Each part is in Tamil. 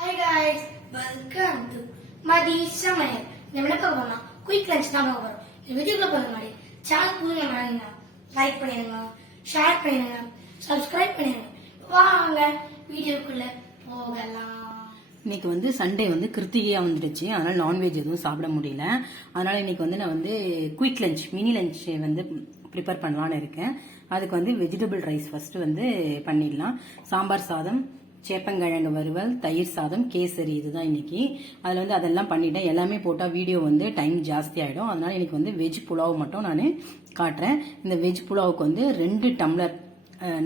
Hi guys, welcome to மதி சமையல். இந்த விளக்க போனா குயிக் லஞ்ச் தான் பார்க்க போறோம். இந்த வீடியோக்குள்ள போற மாதிரி சேனல் புதுங்க மேலங்க லைக் பண்ணிடுங்க, ஷேர் பண்ணிடுங்க, சப்ஸ்கிரைப் பண்ணிடுங்க. வாங்க வீடியோக்குள்ள போகலாம். இன்னைக்கு வந்து சண்டே வந்து கிருத்திகையா வந்துடுச்சு, அதனால நான்வெஜ் எதுவும் சாப்பிட முடியல. அதனால இன்னைக்கு வந்து நான் வந்து குயிக் லஞ்ச் மினி லஞ்ச் வந்து ப்ரிப்பேர் பண்ணலான்னு இருக்கேன். அதுக்கு வந்து வெஜிடபிள் ரைஸ் ஃபர்ஸ்ட் வந்து பண்ணிடலாம். சாம்பார் சாதம், சேப்பங்கிழங்கு வறுவல், தயிர் சாதம், கேசரி, இதுதான் இன்னைக்கு. அதில் வந்து அதெல்லாம் பண்ணிட்டேன். எல்லாமே போட்டால் வீடியோ வந்து டைம் ஜாஸ்தி ஆகிடும். அதனால இன்னைக்கு வந்து வெஜ் புலாவ் மட்டும் நான் காட்டுறேன். இந்த வெஜ் புலாவுக்கு வந்து 2 டம்ளர்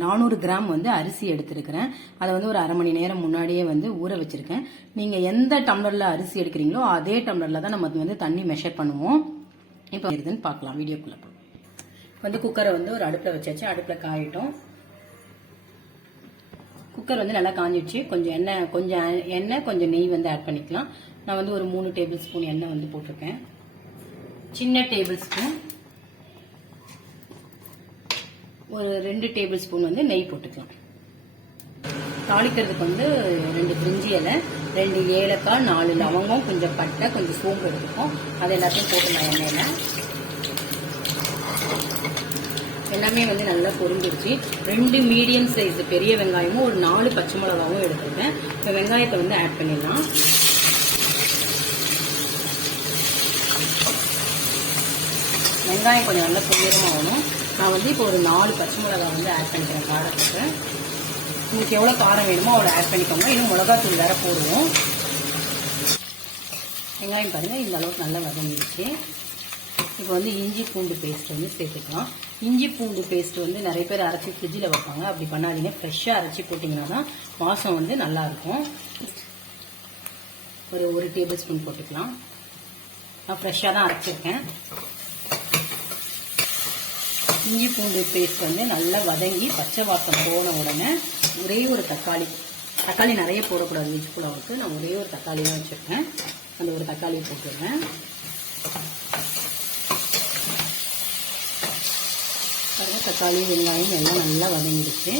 400 கிராம் வந்து அரிசி எடுத்திருக்கிறேன். அதை வந்து ஒரு அரை மணி நேரம் முன்னாடியே வந்து ஊற வச்சிருக்கேன். நீங்க எந்த டம்ளர்ல அரிசி எடுக்கிறீங்களோ அதே டம்ளர்ல தான் நம்ம வந்து தண்ணி மெஷர் பண்ணுவோம். இப்போ இருக்குதுன்னு பார்க்கலாம் வீடியோக்குள்ள. வந்து குக்கரை வந்து ஒரு அடுப்பில் வச்சாச்சு. அடுப்பில் காயிட்டோம். குக்கர் வந்து நல்லா காஞ்சிடுச்சு. கொஞ்சம் எண்ணெய் கொஞ்சம் நெய் வந்து ஆட் பண்ணிக்கலாம். நான் வந்து ஒரு 3 டேபிள் ஸ்பூன் எண்ணெய் வந்து போட்டிருக்கேன். சின்ன டேபிள் ஸ்பூன் ஒரு 2 டேபிள் ஸ்பூன் வந்து நெய் போட்டுக்கலாம். தாளிக்கிறதுக்கு வந்து 2 பிரிஞ்சி இலை, 2 ஏலக்காய், 4 லவங்கம், கொஞ்சம் பட்டை, கொஞ்சம் சோம்பு எடுத்துப்போம். அது எல்லாத்தையும் போட்டுக்கலாம் எண்ணெயில. எல்லாமே வந்து நல்லா பொரிஞ்சிருச்சு. 2 மீடியம் சைஸ் பெரிய வெங்காயமும் ஒரு 4 பச்சை மிளகாவும் எடுத்துருக்கேன். இந்த வெங்காயத்தை வந்து ஆட் பண்ணிடலாம். வெங்காயம் கொஞ்சம் நல்லா பொரியமாகணும். நான் வந்து இப்போ ஒரு 4 பச்சை மிளகா வந்து ஆட் பண்ணிக்கிறேன் காரத்துக்கு. உங்களுக்கு எவ்வளோ காரம் வேணுமோ அவ்வளோ ஆட் பண்ணிக்கோங்க. இன்னும் மிளகாத்தூள் வேற போடுவோம். வெங்காயம் பாருங்க இந்த அளவுக்கு நல்லா வதங்கிடுச்சு. இப்போ வந்து இஞ்சி பூண்டு பேஸ்ட் வந்து சேர்த்துக்கலாம். இஞ்சி பூண்டு பேஸ்ட் வந்து நிறைய பேர் அரைச்சி ஃப்ரிட்ஜில் வைப்பாங்க. அப்படி பண்ணாதீங்க. ஃப்ரெஷ்ஷாக அரைச்சி போட்டிங்கன்னா தான் வாசம் வந்து நல்லா இருக்கும். ஒரு 1 டேபிள் ஸ்பூன் போட்டுக்கலாம். நான் ஃப்ரெஷ்ஷாக தான் அரைச்சிருக்கேன். இஞ்சி பூண்டு பேஸ்ட் வந்து நல்லா வதங்கி பச்சை வாசம் போன உடனே ஒரே ஒரு தக்காளி நிறைய போடக்கூடாது வெஜ் புலாவுக்கு. நான் ஒரே ஒரு தக்காளி தான் வச்சுருக்கேன். அந்த ஒரு தக்காளியை போட்டுருவேன். தக்காளி வெங்காயம் எல்லாம் நல்லா வதங்கிடுச்சு.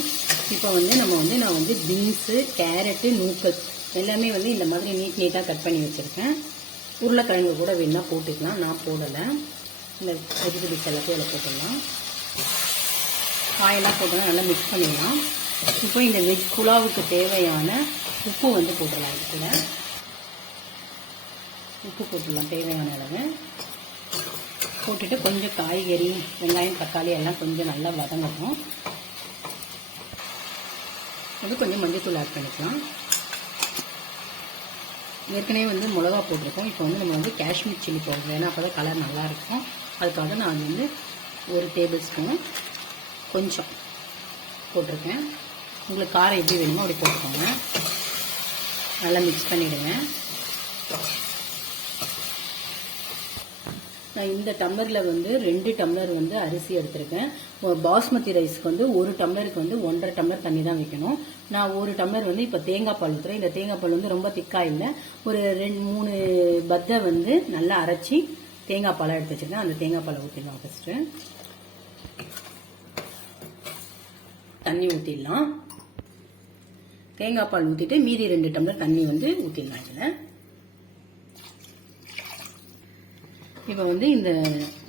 இப்போ வந்து நான் வந்து பீன்ஸு, கேரட்டு, நூக்கல் எல்லாமே வந்து இந்த மாதிரி நீட்டாக கட் பண்ணி வச்சுருக்கேன். உருளைக்கிழங்கு கூட வேணா போட்டுக்கலாம். நான் போடலை. இந்த வெஜிடபிள்ஸ் எல்லாத்தையும் அதில் போட்டுடலாம். காயெல்லாம் போட்டோம்னா நல்லா மிக்ஸ் பண்ணிடலாம். இப்போ இந்த வெஜ் புலாவுக்கு தேவையான உப்பு வந்து போட்டுடலாம். இதுக்குள்ள உப்பு போட்டுடலாம் தேவையான அளவு. போட்டுட்டு கொஞ்சம் காய்கறி, வெங்காயம், தக்காளி எல்லாம் கொஞ்சம் நல்லா வதங்கணும். அது கொஞ்சம் மஞ்சத்தூள் ஆட் பண்ணிக்கலாம். ஏற்கனவே வந்து மிளகா போட்டிருக்கோம். இப்போ வந்து நம்ம வந்து காஷ்மீர் சில்லி பவுடர், ஏன்னா அப்போ தான் கலர் நல்லா இருக்கும். அதுக்காக நான் வந்து 1 டேபிள் ஸ்பூன் கொஞ்சம் போட்டிருக்கேன். உங்களுக்கு காரம் எப்படி வேணுமோ அப்படி போட்டுக்கோங்க. நல்லா மிக்ஸ் பண்ணிவிடுங்க. நான் இந்த டம்ளரில் வந்து 2 டம்ளர் வந்து அரிசி எடுத்திருக்கேன். பாஸ்மதி ரைஸ்க்கு வந்து 1 டம்ளருக்கு வந்து 1.5 டம்ளர் தண்ணி தான் வைக்கணும். நான் 1 டம்ளர் வந்து இப்போ தேங்காய் பால் ஊற்றுறேன். இந்த தேங்காய் பால் வந்து ரொம்ப திக்காக இல்லை. ஒரு 2-3 பத்தை வந்து நல்லா அரைச்சி தேங்காய் பாலை எடுத்து வச்சுருக்கேன். அந்த தேங்காய் பாலை ஊற்றிடலாம். ஃபஸ்ட்டு தண்ணி ஊற்றிடலாம். தேங்காய் பால் ஊற்றிட்டு மீதி 2 டம்ளர் தண்ணி வந்து ஊற்றிடலாம். இதில் இப்போ வந்து இந்த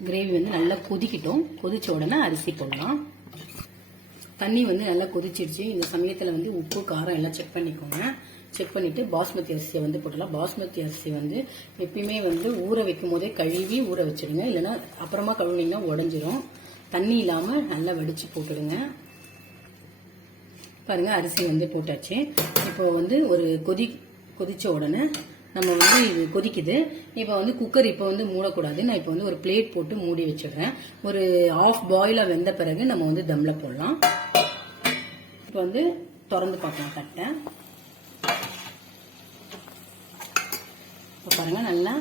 கிரேவி வந்து நல்லா கொதிக்கிட்டோம். கொதிச்ச உடனே அரிசி போடலாம். தண்ணி வந்து நல்லா கொதிச்சிடுச்சு. இந்த சமயத்தில் வந்து உப்பு காரம் எல்லாம் செக் பண்ணிக்கோங்க. செக் பண்ணிட்டு பாஸ்மதி அரிசியை வந்து போடலாம். பாஸ்மதி அரிசி வந்து எப்பயுமே வந்து ஊற வைக்கும் போதே கழுவி ஊற வச்சிடுங்க. இல்லைன்னா அப்புறமா கழுவினீங்கன்னா உடஞ்சிரும். தண்ணி இல்லாமல் நல்லா வடிச்சு போட்டுடுங்க. பாருங்க அரிசி வந்து போட்டாச்சு. இப்போ வந்து ஒரு கொதிச்ச உடனே நம்ம வந்து இது கொதிக்குது. இப்போ வந்து குக்கர் இப்போ வந்து மூடக்கூடாது. நான் இப்போ வந்து ஒரு பிளேட் போட்டு மூடி வச்சிடுறேன். ஒரு ஆஃப் பாயிலாக வெந்த பிறகு நம்ம வந்து தம்ல போடலாம். இப்போ வந்து திறந்து பார்க்கலாம் தட்டை. இப்போ பாருங்க நல்லா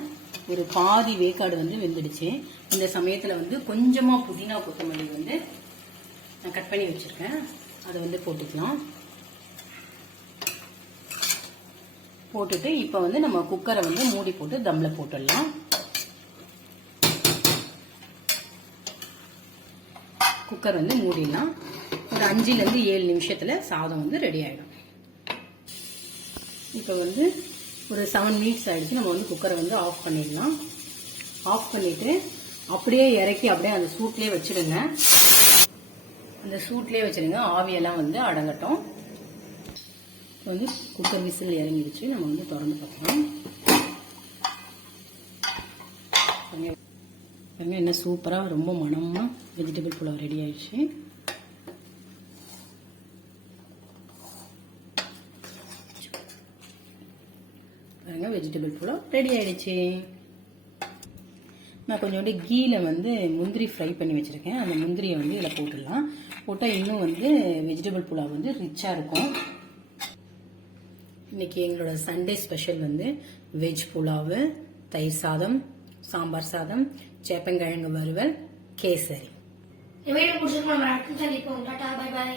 ஒரு பாதி வேக்காடு வந்து வெந்துடுச்சு. இந்த சமயத்தில் வந்து கொஞ்சமாக புதினா கொத்தமல்லி வந்து நான் கட் பண்ணி வச்சிருக்கேன். அதை வந்து போட்டுக்கலாம். போட்டுட்டு இப்போ வந்து நம்ம குக்கரை வந்து மூடி போட்டு தம்ல போட்டுடலாம். குக்கர் வந்து மூடிடலாம். ஒரு 5 to 7 நிமிஷத்துல சாதம் வந்து ரெடி ஆயிடும். இப்போ வந்து ஒரு 7 மினிட்ஸ் ஆயிடுச்சு. நம்ம வந்து குக்கரை வந்து ஆஃப் பண்ணிடலாம். ஆஃப் பண்ணிட்டு அப்படியே இறக்கி அப்படியே அந்த சூட்லேயே வச்சிடுங்க. அந்த சூட்லேயே வச்சிடுங்க, ஆவியெல்லாம் வந்து அடங்கட்டும். இப்போ வந்து குக்கர் விசில் இறங்கிடுச்சு. நம்ம வந்து திறந்து பார்க்கலாம். என்ன சூப்பராக ரொம்ப மணமாக வெஜிடபிள் புலாவ் ரெடி ஆயிடுச்சு. வெஜிடபிள் புலாவ் ரெடி ஆயிடுச்சு. நான் கொஞ்சோண்டு கீல வந்து முந்திரி ஃப்ரை பண்ணி வச்சிருக்கேன். அந்த முந்திரியை வந்து இதில் போட்டுடலாம். போட்டால் இன்னும் வந்து வெஜிடபிள் புலாவ் வந்து ரிச்சாக இருக்கும். இன்னைக்கு எங்களோட சண்டே ஸ்பெஷல் வந்து வெஜ் புலாவு, தயிர் சாதம், சாம்பார் சாதம், சேப்பங்கிழங்கு வறுவல், கேசரி. வீடியோ பிடிச்சிருக்கோம். நம்ம அடுத்த சந்திப்போம். Tata, bye bye.